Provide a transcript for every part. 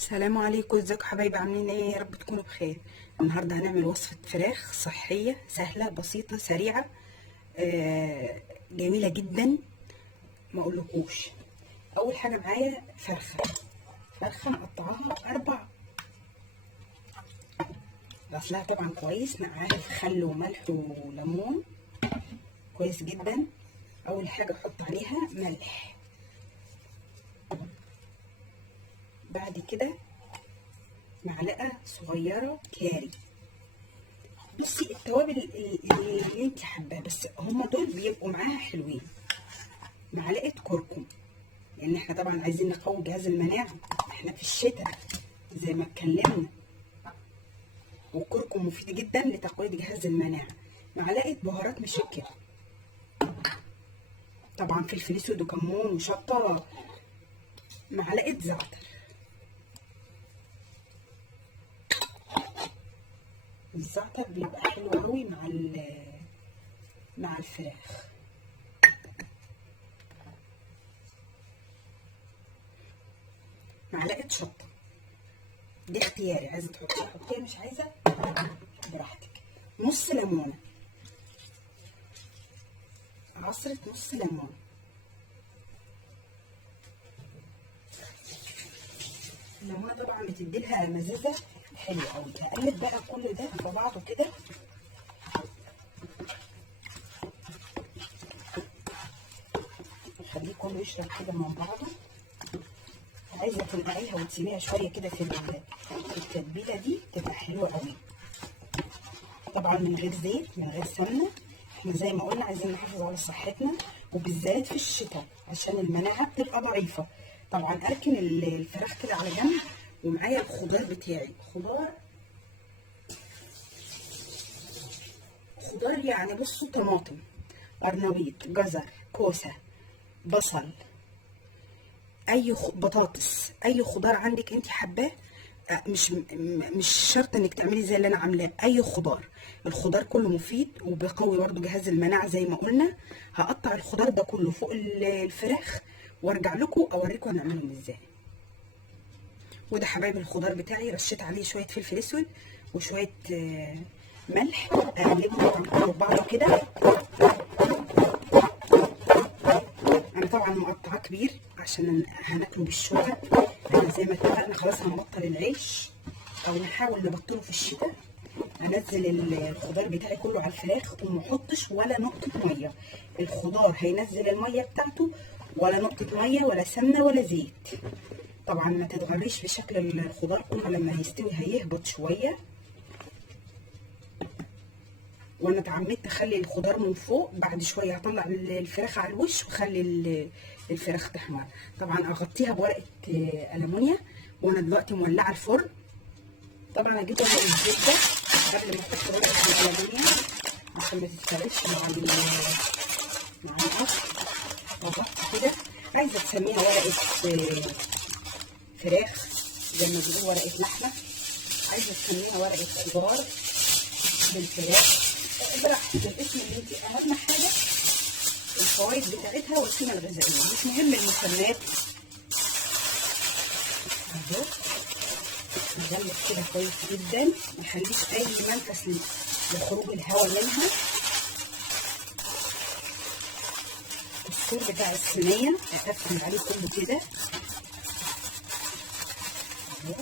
السلام عليكم، ازيكم حبايبي؟ عاملين ايه؟ يا رب تكونوا بخير. النهارده هنعمل وصفه فراخ صحيه سهله بسيطه سريعه، جميله جدا. ما اقولكوش. اول حاجه معايا فرخه مقطعاها 4. غسلها طبعا كويس، معاها خل وملح وليمون كويس جدا. اول حاجه احط عليها ملح، بعد كده معلقه صغيره كاري. بصي التوابل اللي انت حباها، بس هما دول بيبقوا معاها حلوين. معلقه كركم، لان احنا طبعا عايزين نقوي جهاز المناعه، احنا في الشتاء زي ما اتكلمنا، والكركم مفيد جدا لتقويه جهاز المناعه. معلقه بهارات مشكله، طبعا فلفل اسود وكمون وشطه. معلقه زعتر. الزعتر بيبقى حلو قوي مع الفراخ. معلقه شطه، دي اختياري، عايزه تحطيها حطيها، مش عايزه براحتك. نص ليمونه، عصره نص ليمونه. الليمونه طبعا بتديلها مزازه حلوه قوي. هقلب بقى كل ده في بعضه كده. خليه كله يشرب كده من بعضه. عايزه تنقعيها وتسيبيها شويه كده في التتبيله دي، تبقى حلوه قوي. طبعا من غير زيت، من غير سمنه. احنا زي ما قلنا عايزين نحافظ على صحتنا، وبالذات في الشتاء عشان المناعه بتبقى ضعيفه. طبعا اركن الفراخ كده على جنب، ومعايا الخضار بتاعي. خضار يعني بصوا: طماطم، قرنبيط، جزر، كوسه، بصل، بطاطس، اي خضار عندك انت حباه. مش شرط انك تعملي زي اللي انا عاملاه، اي خضار. الخضار كله مفيد وبيقوي برضه جهاز المناعه زي ما قلنا. هقطع الخضار ده كله فوق الفراخ، وارجع لكم اوريكم هنعملهم ازاي. وده حبايب الخضار بتاعي، رشيت عليه شويه فلفل اسود وشويه ملح. اقلبهم في بعض كده. انا طبعا مقطعاه كبير عشان هناكله بالشوكه. احنا زي ما اتفقنا خلاص هنبطل العيش، او نحاول نبطله في الشتاء. هنزل الخضار بتاعي كله على الفراخ، وما احطش ولا نقطه ميه. الخضار هينزل الميه بتاعته، ولا نقطه ميه ولا سمنه ولا زيت. طبعا ما تتغريش بشكل الخضار كله، لما هيستوي هيهبط شويه. وانا اتعمدت اخلي الخضار من فوق، بعد شويه هطلع الفراخ على الوش واخلي الفراخ تحمر. طبعا اغطيها بورقه المونيا. وانا دلوقتي مولعه الفرن. طبعا اجيب ورقه الزبده قبل ما احط ورقه الالومنيوم عشان ما تتسرقش مع القص. واغطي كده. عايزه تسميها ورقه فراخ زي ما بيقولوا ورقه لحمه، عايزه تسميها ورقه خضار بالفراخ، براحتك. الاسم اللي انت، اهم حاجه الفوائد بتاعتها والقيمه الغذائيه، مش مهم المسميات. اهو نغلف كده كويس جدا، ما نخليش اي منفس لخروج الهواء منها. السور بتاع الصينيه اقفل عليه كله كده اهو.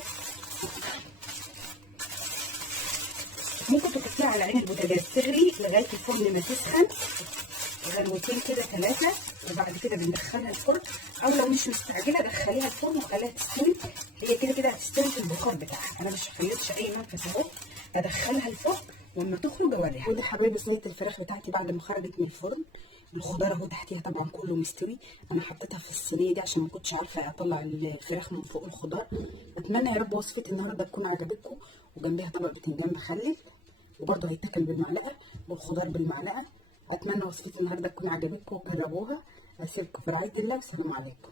ممكن تحطيها على عين البوتاجاز تغلي لغايه الفرن ما تسخن، غلوتين كده 3، وبعد كده بندخلها الفرن. او لو مش مستعجله دخليها الفرن وخليها تستوي. هي كده كده هتستوي في البخار بتاعها، انا مش هخليش اي منفس اهو. ادخلها الفرن واما تخرج اوريها. ودي حبايبي صينيه الفراخ بتاعتي بعد ما خرجت من الفرن. الخضار اهو تحتيها طبعا كله مستوي. انا حطيتها في الصينيه دي عشان ما كنتش عارفه اطلع الفراخ من فوق الخضار. اتمنى يا رب وصفتي النهارده تكون عجبتكم. وجنبها طبق بتنجان مخلل، وبرده هيتاكل بالمعلقه، والخضار بالمعلقه. اتمنى وصفتي النهارده تكون عجبتكم وجربوها. اسيبكم في رعايه الله، والسلام عليكم.